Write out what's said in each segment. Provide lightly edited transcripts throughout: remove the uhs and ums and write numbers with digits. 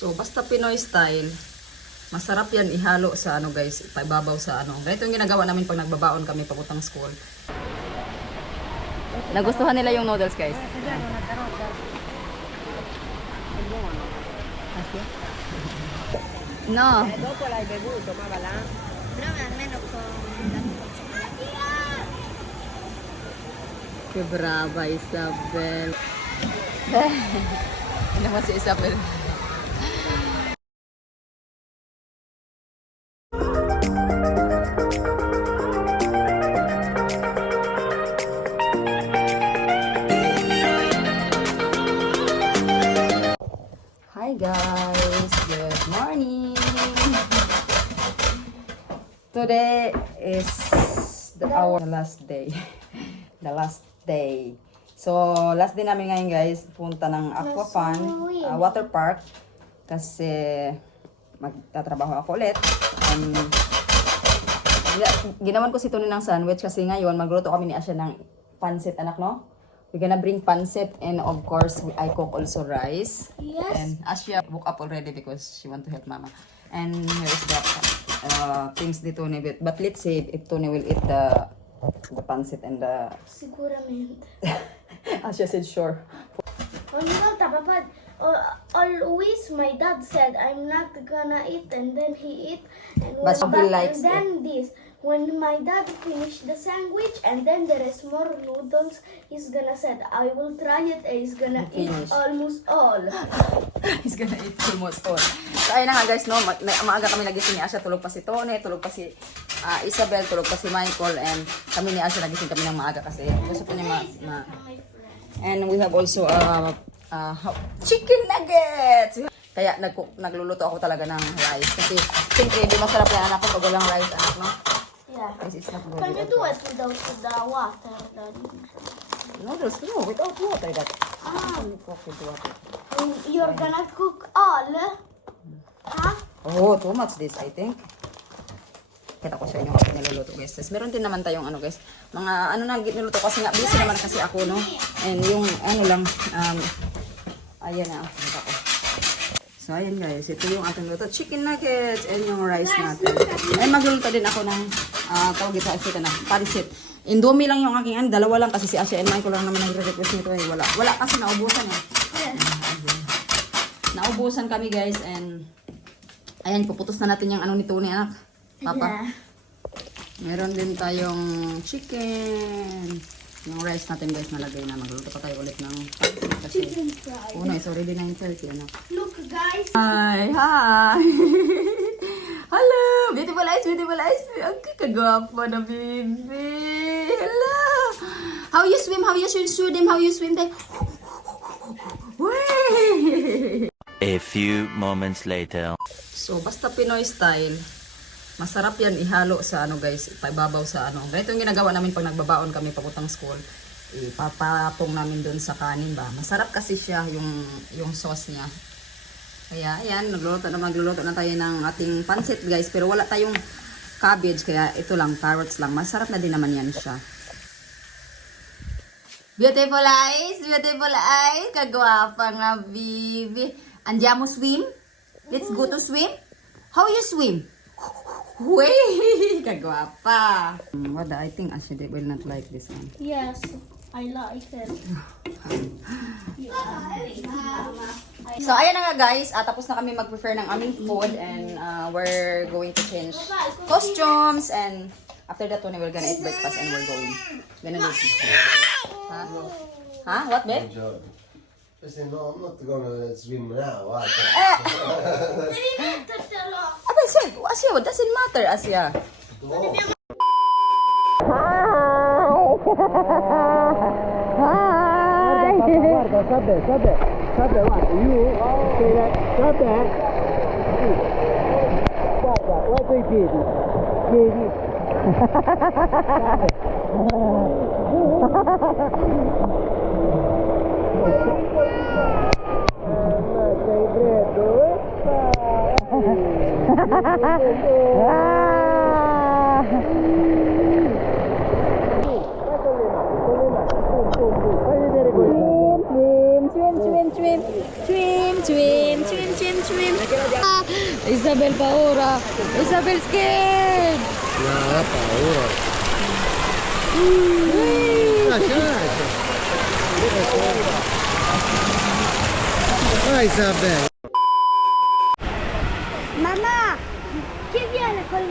So, basta Pinoy style, masarap yan ihalo sa ano guys, ipababaw sa ano. Ganito yung ginagawa namin pag nagbabaon kami papuntang school. Nagustuhan nila yung noodles guys. No. Que brava Isabel. Ini naman si Isabel. Hi guys, good morning. Today is our last day. The last day. So, last day namin ngayon guys, punta ng Aquafun, water park. Kasi magtatrabaho ako ulit. Ginawan ko si Tony ng sandwich kasi ngayon magluto kami ni Asya ng pancit, anak, no? We're gonna bring pancit and of course I cook also rice. Yes. And Asya woke up already because she want to help mama. And here is the things ni Tony. But let's see if Tony will eat the pancit and the... Seguramente. Asya said sure. Papad. Always my dad said I'm not gonna eat, and then he eat. And But he likes and then this. When my dad finished the sandwich and then there is more noodles, he's gonna said I will try it and he's gonna eat Finish. almost all. He's gonna eat almost all. So ayun na nga guys, no, maaga kami nagising ni Asya, tulog pa si Tony, tulog pa si Isabel, tulog pa si Michael, and kami ni Asya nagising kami ng maaga kasi gusto po niya And we have also chicken nuggets. Kaya nagluluto ako talaga ng rice kasi siyempre di masarap yan anak ko pag walang rice, anak, no? Yeah. This is not good. Can you do it without the water, Daddy? Noodles, no, without water. Cook with water. You're gonna cook all? Huh? Oh, too much this, I think. Kita ko sa inyo kapag niluluto guys. Tapos meron din naman tayong ano guys, mga ano na niluluto kasi nga busy naman kasi ako, no? And yung ano lang, ayan na, kita ko. So ayan guys, ito yung ating luto, chicken nuggets and yung rice natin. Ay magluluto din ako ng tawag ito, na pancit. Indomie lang yung aking dalawa lang kasi si Asya and Michael lang naman nagre-request nito eh. Wala kasi naubusan eh. Naubusan kami guys, and ayan, puputos na natin yung ano ni Tony, anak. Papa. Yeah. Meron din tayong chicken. Yung rice natin guys nalagay na. Magluluto pa tayo ulit ng kasi Chicken fried. no, it's already 9:30, anak. Look, guys. Hi! Hello! Beautiful eyes, beautiful eyes. Ang kagwapo na baby. Hello! How you swim? How you swim? How you swim? A few moments later. So, basta Pinoy style, masarap yan ihalo sa ano guys, ipababaw sa ano. Ganito yung ginagawa namin pag nagbabaon kami papuntang school. Ipapatong namin doon sa kanin ba. Masarap kasi siya yung sauce niya. Kaya ayan, magluluto na tayo ng ating pancit guys. Pero wala tayong cabbage, kaya ito lang, carrots lang. Masarap na din naman yan siya. Beautiful eyes, beautiful eyes. Kagwapa nga, baby. Andiamo swim? Let's go to swim? How you swim? Wey! Kagwapa. What I think Asya will not like this one. Yes, I like it. So, ayan na nga guys. Tapos na kami mag-prepare ng aming food and we're going to change costumes, and after that one, we're gonna eat breakfast and we're gonna do Huh? Huh? What, babe? Listen, no, I'm not gonna swim now. Why? Abay, sir, Asya, what doesn't matter, Asya? Guarda, sabe, guarda, you say that, sabe. Guarda i piedi. Sei freddo, Fai vedere quello. Swim, swim, swim, swim, swim, swim, swim, swim, swim. Isabel paura. Isabel scared. No, paura. Vai Isabel. Mamma, chi viene con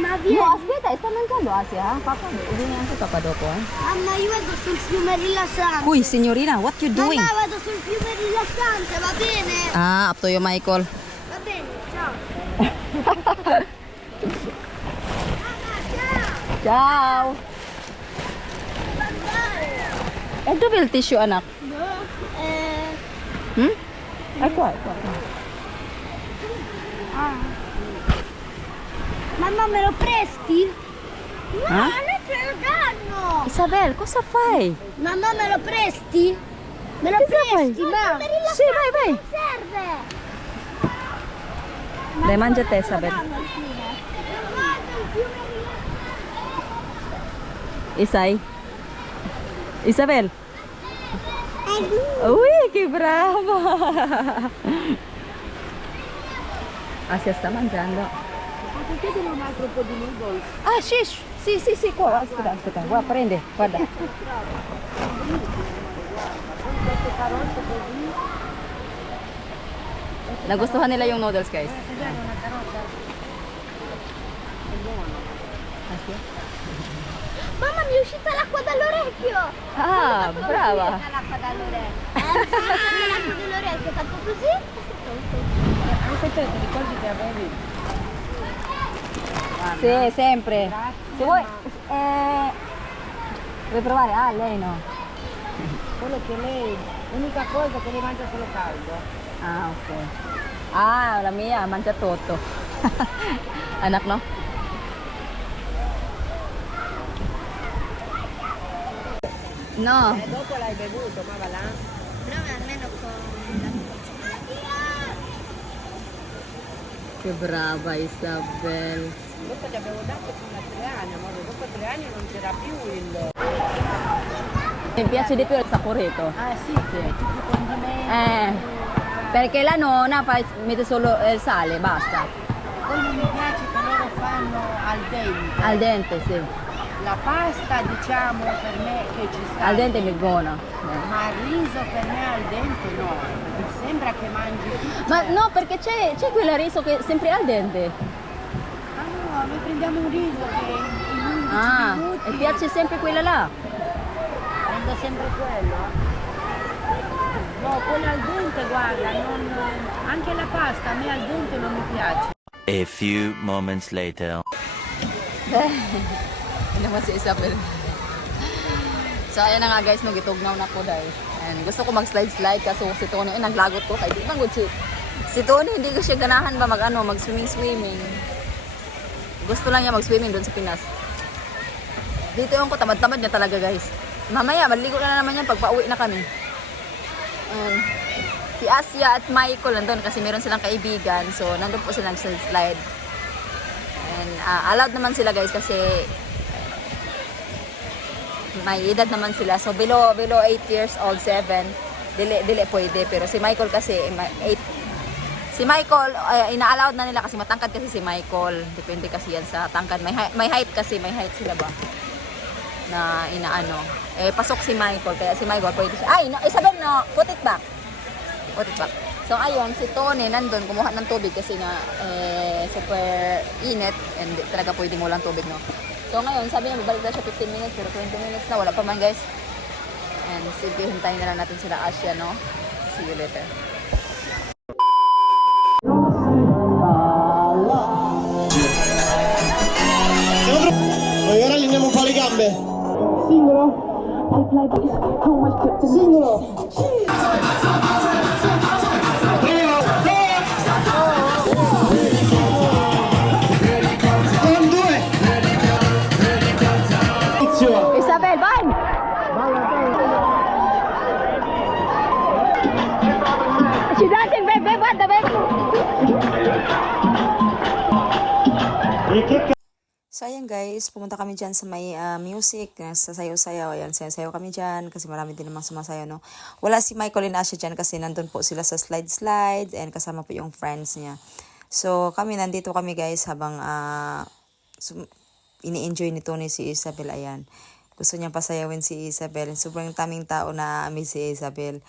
ma viene? No, aspetta, sta mangiando Asia, ha? Papa, vieni anche papà dopo, eh. Mamma, io vado sul fiume rilassante. Uy, signorina, what you doing? Mamma, vado sul fiume rilassante, va bene? Ah, up to you, Michael. Va bene, ciao. Ciao. Eh, dove il tissue, anak? Hmm? Ecco. Mamma, me lo presti? No, Ah? non te lo danno. Isabel, cosa fai? Mamma, me lo presti? Me lo Cosa presti, fai? ma? Sì, vai. Non serve. Dai, mangia te, Isabel. Guarda il fiume Isai? Isabel? Uy, che brava! Asia sta mangiando. Perché devo un altro po' di noodles? Ah, sì, qua, aspetta, guarda, prende, guarda. Nagustuhan nila yung noodles, guys. Asia? Mamma, mi è uscita l'acqua dall'orecchio. Ah, brava! L'acqua dall'orecchio. L'acqua dall'orecchio, fatto così? Anche te ti ricordi che avevi? Sì, sempre. Se vuoi, vuoi provare? Ah, lei no. Solo che lei, l'unica cosa che lei mangia solo caldo. Ah, ok. Ah, la mia mangia tutto. Anak, no? No. Dopo l'hai bevuto, ma va là. Però almeno con... Che brava Isabel. Dopo gli avevo dato fino a 3 anni, amore. Dopo 3 anni non c'era più il... Mi piace di più il saporeto. Ah sì, che tutti i condimenti. Perché la nonna mette solo il sale, basta. Poi non mi piace che loro fanno al dente. Al dente, sì. La pasta, diciamo, per me che ci sta. Al dente mi buona. Ma il riso per me al dente no. Mi sembra che mangi tutto. Ma no, perché c'è quella riso che è sempre al dente. Ah no, noi prendiamo un riso che in 11 Ah, minuti e piace sempre quella là. prendo sempre quello. No, quello al dente, guarda, anche la pasta a me al dente non mi piace. A few moments later. Hindi naman si Isabel. So, ayan na nga guys, no, gitugnaw na ko guys. And gusto ko mag-slide-slide kaso si Tony, naglagot ko. Kaya di man good si Tony, hindi ko siya ganahan ba mag-swimming. Gusto lang niya mag-swimming doon sa Pinas. Dito yung ko, tamad-tamad niya talaga guys. Mamaya, maligo na naman yan pag pauwi na kami. And si Asia at Michael nandun kasi meron silang kaibigan. So, nandun po sila nag-slide. And allowed naman sila guys kasi may edad naman sila. So below 8 years old, 7, dili pwede. Pero si Michael kasi 8. Si Michael ina-allowed na nila kasi matangkad kasi si Michael. Depende kasi yan sa tangkad. May height kasi, may height sila ba? Na inaano. Pasok si Michael kaya si Michael pwede siya. Ay, no, Isabel no, put it back. So ayun, si Tony nandun kumuha ng tubig kasi nga super init and talaga pwede mo lang tubig, no. So ngayon, sabi niya babalik daw siya 15 minutes pero 20 minutes na wala pa man guys. And sige, hintayin na lang natin sila Asia, no. See you later. E ora gli andiamo a fare le gambe. Con due. Inizio. Isabel, vai! She's dancing, babe, guarda, babe. E che So ayan guys, pumunta kami dyan sa may music, sasayaw-sayaw, ayan, sayaw kami dyan kasi marami din namang sumasayaw, no. Wala si Michael and Asha dyan kasi nandun po sila sa slide and kasama po yung friends niya. So kami, nandito kami guys habang ini-enjoy ni Tony si Isabel, ayan. Gusto niyang pasayawin si Isabel. Sobrang taming tao na ami si Isabel.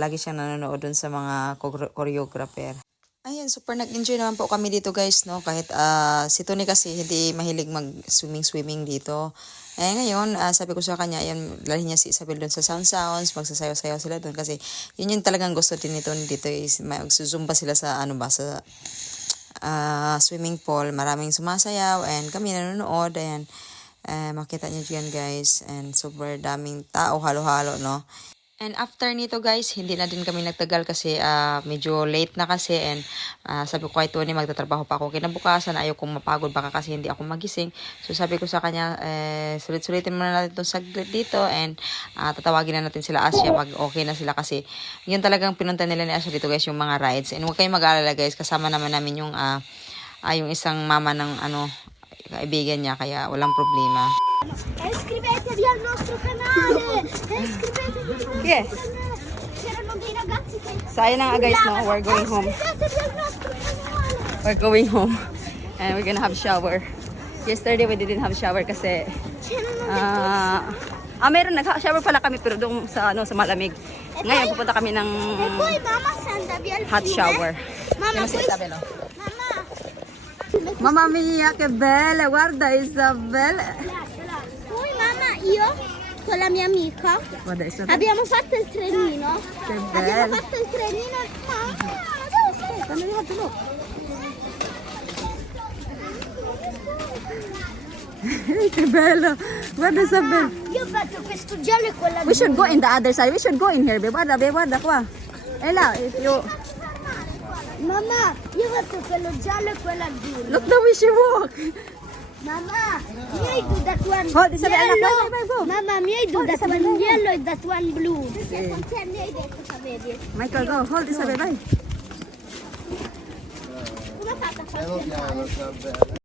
Lagi siyang nanonood dun sa mga choreographer. Ayan, super nag-enjoy naman po kami dito guys, no? Kahit si Tony kasi hindi mahilig mag-swimming dito. Eh ngayon, sabi ko sa kanya, ayan, dalhin niya si Isabel doon sa sounds, magsasayaw-sayaw sila doon kasi yun yung talagang gusto din ni Tony dito, is magsuzumba sila sa sa swimming pool. Maraming sumasayaw and kami nanonood, ayan. Makita niyo dyan guys, and super daming tao, halo-halo, no? And after nito guys, hindi na din kami nagtagal kasi medyo late na kasi, and sabi ko kay Tony, magtatrabaho pa ako kinabukasan, ayaw kong mapagod baka kasi hindi ako magising. So sabi ko sa kanya, sulit-sulitin muna natin itong saglit dito, and tatawagin na natin sila Asya pag okay na sila kasi yun talagang pinunta nila ni Asya dito guys, yung mga rides. And huwag kayong mag-alala guys, kasama naman namin yung isang mama ng kaibigan niya, kaya walang problema. Iscrivetevi al nostro canale! Iscrivetevi al nostro Yeah. canale! C'erano dei ragazzi che... So ayun na nga guys, no, we're going home. Iscrivetevi al nostro canale! We're going home and we're gonna have shower. Yesterday we didn't have shower kasi meron nag-shower pala kami pero doon sa sa malamig. Ngayon pupunta kami ng E poi mamma se andavi al hot fiume... shower. Mamma, Yun si poi... Isabel, oh. Mamma... Mamma mia, che bella! Guarda Isabel! Poi mamma, io con la mia amica Guarda Isabel. abbiamo fatto il trenino. Che Abbiamo bello! fatto il trenino. Dove stai? Sono arrivato là. Che bello! Guarda Isabel! Io ho fatto questo giallo e quella We should go in the other side. We should go in here. Guarda qua. Ella, if you... Mamma, io ho fatto quello giallo e quello azzurro. Look the way she walk! Mamma, mi do that one Hold, Isabella, yellow. vai, go. Mamma, mi do that Isabella, one go. yellow e that one blue. Perché quanti anni hai detto che avevi? Michael, go. Hold Isabel, vai. Come ha fatto a farti Piano entrare? piano, sta bene.